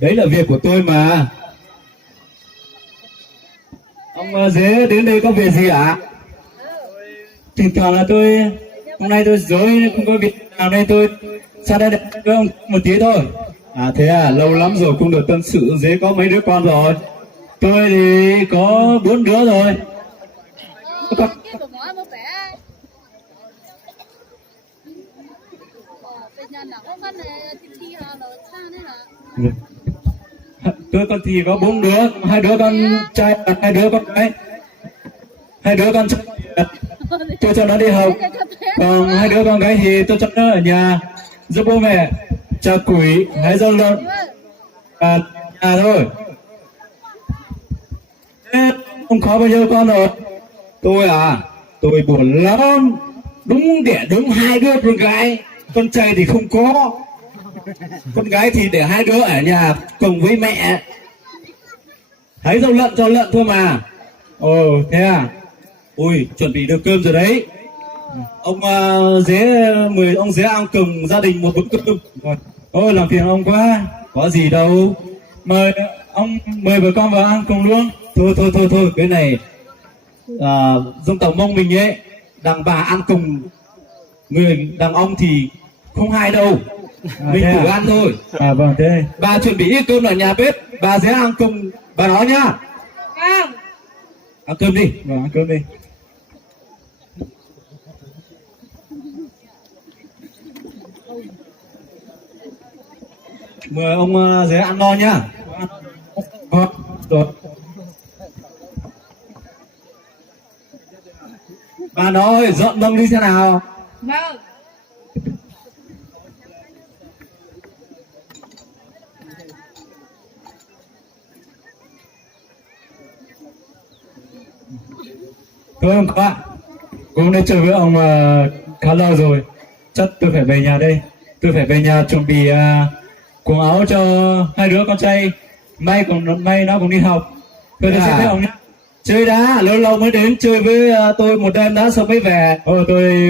Đấy là việc của tôi mà. Ông dế đến đây có việc gì ạ? Thỉnh thoảng là hôm nay tôi dối không có việc nào nên tôi sang đây với ông một tí thôi. À thế à, lâu lắm rồi không được tâm sự. Dế có mấy đứa con rồi? Tôi thì có 4 đứa rồi. Tôi con thì có 4 đứa, 2 đứa con trai, 2 đứa con gái. 2 đứa con trai tôi cho nó đi học, còn 2 đứa con gái thì tôi cho nó ở nhà giúp bố mẹ trả củi hái rau lợn và nhà thôi. Không có bao nhiêu con rồi. Tôi à, tôi buồn lắm, đúng đẻ đúng 2 đứa con gái, con trai thì không có. Con gái thì để 2 đứa ở nhà cùng với mẹ hái rau lợn cho lợn thôi mà. Ồ thế à. Ui, chuẩn bị được cơm rồi đấy. Ông mời ông dế ăn cùng gia đình một bữa cơm. Ôi làm phiền ông quá. Có gì đâu. Mời vợ con vào ăn cùng luôn. Thôi cái này dân tộc Mông mình ấy, đàn bà ăn cùng người đàn ông thì không hay đâu. Mình thử ăn thôi. À vâng thế. Bà chuẩn bị cơm ở nhà bếp, bà dế ăn cùng bà nói nhá. Vâng. Ăn cơm đi. Vâng, ăn cơm đi. Mời ông dế ăn no nhá. Vâng, rồi. Bà nói dọn mâm đi thế nào? Vâng. Thôi ông các bạn, cũng đã chơi với ông khá lâu rồi. Chắc tôi phải về nhà đây. Tôi phải về nhà chuẩn bị quần áo cho 2 đứa con trai. May nó cũng đi học. Tôi sẽ với ông nhé. Chơi đã, lâu lâu mới đến chơi với tôi một đêm đã xong mới về. Tôi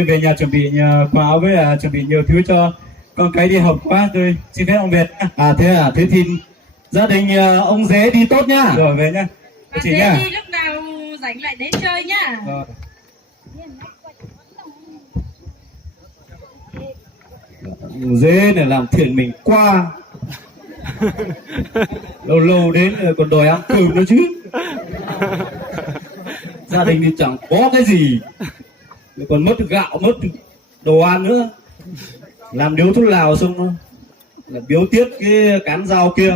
về nhà chuẩn bị quần áo với chuẩn bị nhiều thứ cho con cái đi học quá. Tôi xin phép ông về. À thế à, thế thì gia đình ông dế đi tốt nhá. Rồi về nhá. Chị nhá. Đi lúc nào rảnh lại đến chơi nhá. Rồi. Dế này làm thiện mình qua. Lâu lâu đến còn đòi ăn cơm nữa chứ. Gia đình thì chẳng có cái gì, còn mất gạo, mất đồ ăn nữa. Làm điếu thuốc lào xong là biếu tiếp cái cán rau kia.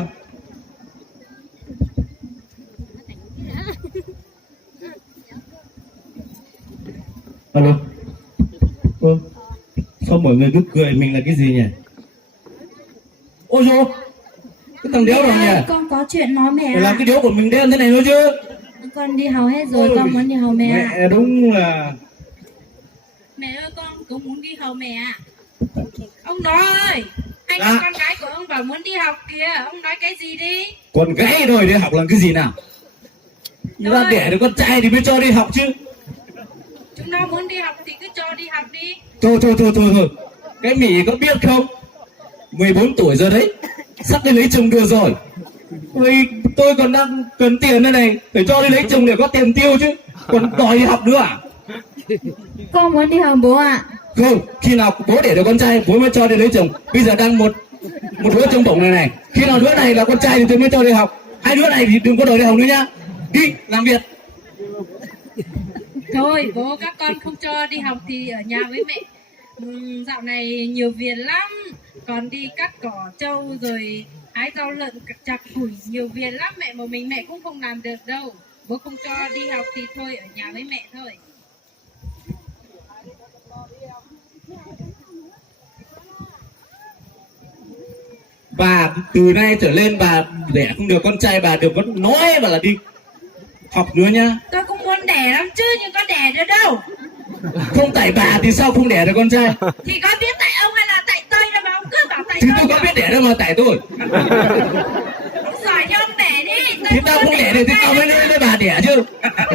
Alo. Sao mọi người cứ cười mình là cái gì nhỉ? Ôi dồi, cái thằng đéo rồi nhỉ? Con có chuyện nói mẹ Phải làm cái điếu của mình đen thế này thôi chứ. Con đi học hết rồi. Con muốn đi học mẹ ạ. Mẹ đúng là... Mẹ ơi, con cũng muốn đi học mẹ ạ. Ông nói ơi, anh con gái của ông bảo muốn đi học kìa. Ông nói cái gì đi? Con gái rồi đi học làm cái gì nào? Người ta đẻ được con trai thì mới cho đi học chứ. Chúng nó muốn đi học thì cứ cho đi học đi. Thôi. Cái Mỹ có biết không? 14 tuổi rồi đấy. Sắp đi lấy chồng được rồi. Tôi còn đang cần tiền đây này. Phải cho đi lấy chồng để có tiền tiêu chứ. Còn đòi đi học nữa à? Con muốn đi học bố ạ. Không, khi nào bố đẻ được con trai bố mới cho đi lấy chồng. Bây giờ đang một đứa trong bổng này. Khi nào đứa này là con trai thì tôi mới cho đi học. 2 đứa này thì đừng có đòi đi học nữa nhá. Đi làm việc. Thôi bố các con không cho đi học thì ở nhà với mẹ. Dạo này nhiều việc lắm. Còn đi cắt cỏ trâu rồi hái rau lợn chặt củi, nhiều việc lắm. Mẹ một mình mẹ cũng không làm được đâu. Bố không cho đi học thì thôi ở nhà với mẹ thôi. Bà từ nay trở lên bà đẻ không được con trai, bà đừng có nói bà là đi học nữa nhá. Tôi cũng muốn đẻ lắm chứ, nhưng có đẻ được đâu. Không tại bà thì sao không đẻ được con trai? Thì có biết tại ông hay là tại tôi đâu mà ông cứ bảo tại Thì tôi. tôi có biết đẻ đâu mà tại tôi. Ông giỏi cho ông đẻ đi. Thì tao không đẻ được thì tao mới lấy bà đẻ chứ.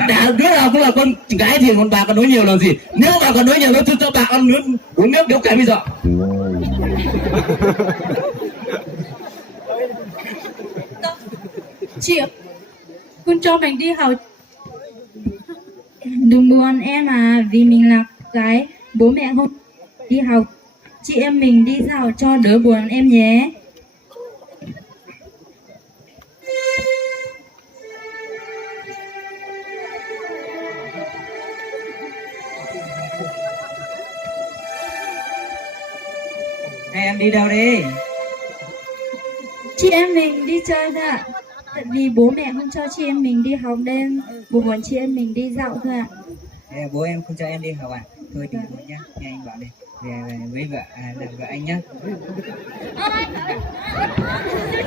Đẻ đứa nào cũng là con gái thì còn bà còn nói nhiều làm gì? Nếu bà còn nói nhiều tôi cho bà ăn nước uống nước nếu cái bây giờ. Chị ạ, con cho mình đi học. Đừng buồn em à, vì mình là gái, bố mẹ không đi học. Chị em mình đi dạo cho đỡ buồn em nhé. Hai em đi đâu đi? Chị em mình đi chơi thôi ạ. Tại vì bố mẹ không cho chị em mình đi học nên bố muốn chị em mình đi dạo thôi ạ. Thế bố em không cho em đi học à? Thôi đừng buồn nhá, nghe anh bảo đi. Về với vợ, làm vợ anh nhá.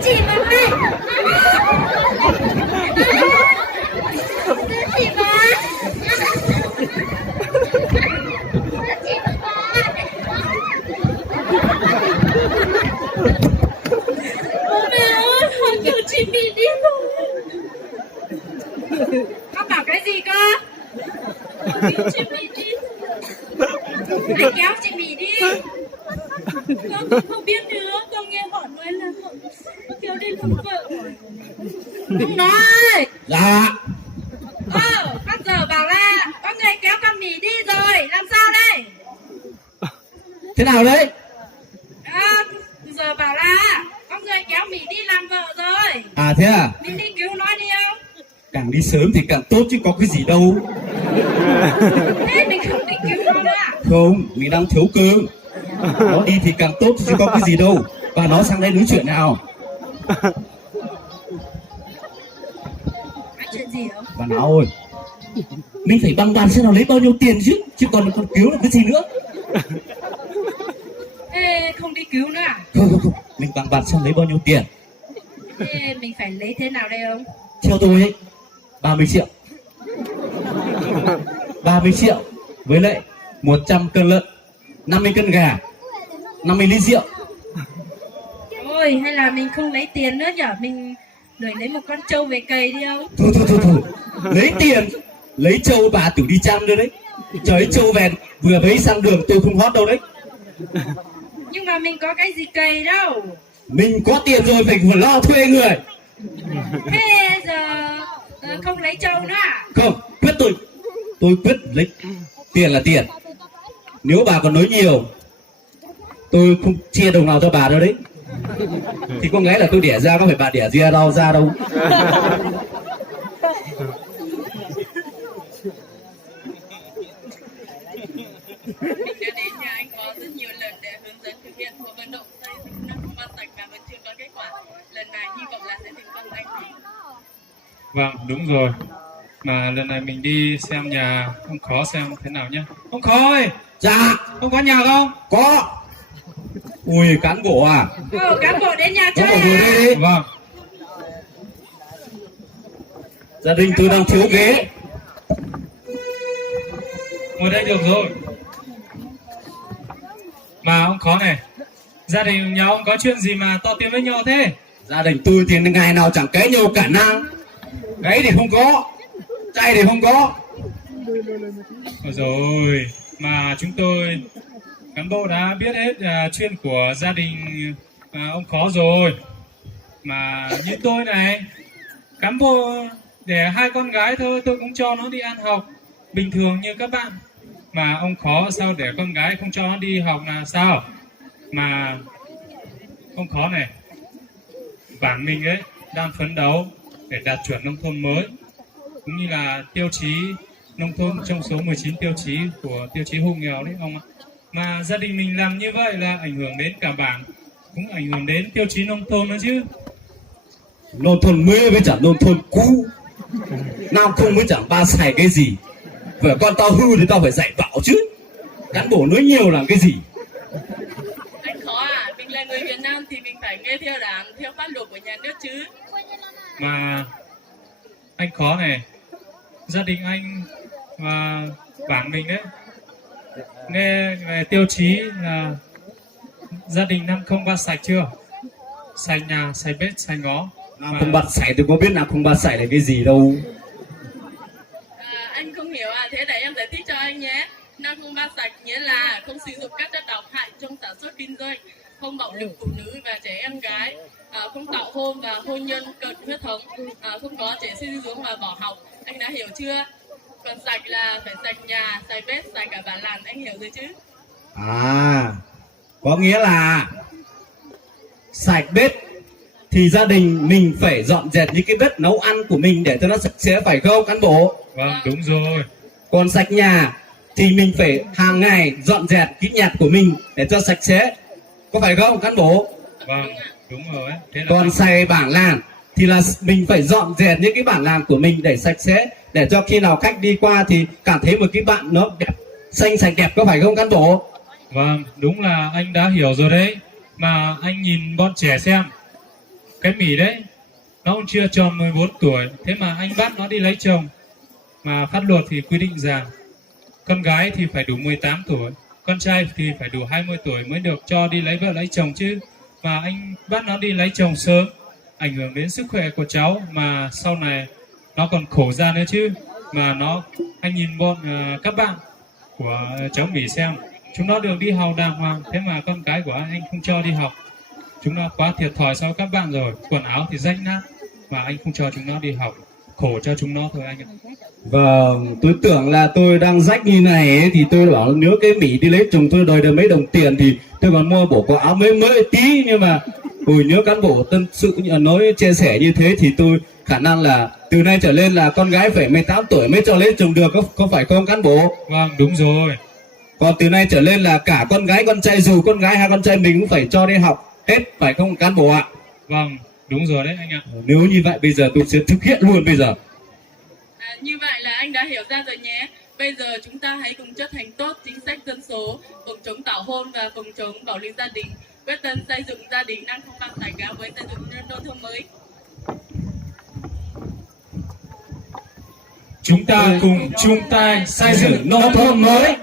Chị mà ơi! Chị mà! Bố mẹ ơi, họ kêu chị Mỹ đi rồi. Con bảo cái gì cơ? Kêu chị Mỹ đi. Anh kéo chị Mỹ đi. Con cũng không biết nữa, con nghe họ nói là họ kêu đi làm vợ. Ông nói. Dạ. Bác giờ bảo là có người kéo con Mỹ đi rồi, làm sao đây? Thế nào đấy? Giờ bảo là có người kéo Mỹ đi làm vợ rồi. À thế à? Mình đi cứu nó đi không? Càng đi sớm thì càng tốt chứ có cái gì đâu. Thế mình không đi cứu nó nữa à? Không, mình đang thiếu cơm. Nó đi thì càng tốt chứ có cái gì đâu. Và nó sang đây nói chuyện nào. Nói chuyện gì không? Và nó ơi, mình phải bằng bàn xem nó lấy bao nhiêu tiền chứ. Chứ còn cứu là cái gì nữa. Ê, không đi cứu nữa à? Không, mình bằng bàn xem lấy bao nhiêu tiền. Thế mình phải lấy thế nào đây không? Theo tôi ấy, 30 triệu. 30 triệu với lại 100 cân lợn, 50 cân gà, 50 lít rượu. Ôi, hay là mình không lấy tiền nữa nhở? Mình đuổi lấy một con trâu về cày đi không? Thôi. Lấy tiền, lấy trâu bà tử đi chăm nữa đấy. Trời trâu về vừa bấy sang đường tôi không hót đâu đấy. Nhưng mà mình có cái gì cày đâu. Mình có tiền rồi phải lo thuê người. Thế giờ không lấy trâu nữa à? Không, tôi quyết lấy tiền là tiền. Nếu bà còn nói nhiều, tôi không chia đồng nào cho bà đâu đấy. Thì con gái là tôi đẻ ra, có phải bà đẻ ra đâu. Mình đã đến nhà anh có rất nhiều lần để hướng dẫn thực hiện cuộc vận động xây dựng nông thôn sạch mà vẫn chưa có kết quả. Lần này hy vọng là sẽ thành công anh chị. Vâng, đúng rồi. Mà lần này mình đi xem nhà ông Khó xem thế nào nhá. Ông Khó ơi, Dạ, ông có nhà không? có. Ui, cán bộ à? Cán bộ đến nhà Cán chơi bộ ngồi à? đây đi. Vâng. Gia đình tôi đang thiếu ghế. Ngồi đây được rồi. Mà ông Khó này, gia đình nhà ông có chuyện gì mà to tiếng với nhau thế? Gia đình tôi thì ngày nào chẳng cãi nhau cả năng. Gáy thì không có, chay thì không có. Ôi rồi, mà chúng tôi cán bộ đã biết hết chuyện của gia đình ông Khó rồi. Mà như tôi này, cán bộ để 2 con gái thôi, tôi cũng cho nó đi ăn học bình thường như các bạn. Mà ông Khó sao để con gái không cho nó đi học là sao? Mà ông Khó này, bản mình ấy đang phấn đấu để đạt chuẩn nông thôn mới, cũng như là tiêu chí nông thôn trong số 19 tiêu chí của tiêu chí hộ nghèo đấy ông ạ. Mà gia đình mình làm như vậy là ảnh hưởng đến cả bản, cũng ảnh hưởng đến tiêu chí nông thôn nữa chứ. Nông thôn mới với chẳng nông thôn cũ. Nam không mới chẳng ba xài cái gì. Vừa con tao hư thì tao phải dạy bảo chứ. Cán bộ nói nhiều làm cái gì. Anh Khó à, mình là người Việt Nam thì mình phải nghe theo đảng, theo pháp luật của nhà nước chứ. Mà anh Khó này, gia đình anh và bản mình đấy, nghe về tiêu chí là gia đình 503 sạch chưa? Sạch nhà, sạch bếp, sạch ngõ. Nam không bạt sảy tôi có biết Nam không bạt sảy là cái gì đâu. Anh không hiểu à, thế để em giải thích cho anh nhé. 503 sạch nghĩa là không sử dụng các chất độc hại trong sản xuất kinh doanh, không bạo lực phụ nữ và trẻ em gái, không tảo hôn và hôn nhân cận huyết thống, không có trẻ suy dinh dưỡng và bỏ học. Anh đã hiểu chưa? Còn sạch là phải sạch nhà, sạch bếp, sạch cả bản làng, anh hiểu rồi chứ? À, có nghĩa là sạch bếp thì gia đình mình phải dọn dẹp những cái bếp nấu ăn của mình để cho nó sạch sẽ, phải không cán bộ? Vâng, đúng rồi. Còn sạch nhà thì mình phải hàng ngày dọn dẹp cái nhặt của mình để cho sạch sẽ, có phải không cán bộ? Vâng, đúng rồi. Thế là Còn sạch bản làng thì là mình phải dọn dẹp những cái bản làng của mình để sạch sẽ, để cho khi nào khách đi qua thì cảm thấy một cái bạn nó đẹp, xanh sạch đẹp, có phải không cán bộ? Vâng, đúng là anh đã hiểu rồi đấy. Mà anh nhìn bọn trẻ xem, cái Mỹ đấy, nó cũng chưa tròn 14 tuổi, thế mà anh bắt nó đi lấy chồng. Mà pháp luật thì quy định rằng con gái thì phải đủ 18 tuổi, con trai thì phải đủ 20 tuổi mới được cho đi lấy vợ lấy chồng chứ. Mà anh bắt nó đi lấy chồng sớm, ảnh hưởng đến sức khỏe của cháu, mà sau này nó còn khổ ra nữa chứ. Mà anh nhìn bọn các bạn của cháu Mỹ xem, chúng nó được đi học đàng hoàng, thế mà con cái của anh không cho đi học. Chúng nó quá thiệt thòi so với các bạn rồi, quần áo thì rách nát mà anh không cho chúng nó đi học, khổ cho chúng nó thôi anh ạ. Vâng, tôi tưởng là tôi đang rách như này ấy, thì tôi bảo nếu cái Mỹ đi lấy chồng tôi đòi được mấy đồng tiền thì tôi còn mua bộ quần áo mới tí, nhưng mà nếu cán bộ tâm sự nói chia sẻ như thế thì tôi khả năng là từ nay trở lên là con gái phải 18 tuổi mới cho lấy chồng được, có phải không cán bộ? Vâng, đúng rồi. Còn từ nay trở lên là cả con gái con trai, dù con gái hay con trai mình cũng phải cho đi học hết, phải không cán bộ ạ? Vâng, đúng rồi đấy anh ạ. Nếu như vậy bây giờ tôi sẽ thực hiện luôn bây giờ. Như vậy là anh đã hiểu ra rồi nhé. Bây giờ chúng ta hãy cùng chấp hành tốt chính sách dân số, phòng chống tảo hôn và phòng chống bạo lực gia đình, quyết tâm xây dựng gia đình năng không bạo tài gắn với xây dựng nông thôn mới. Chúng ta cùng chung tay xây dựng nông thôn mới.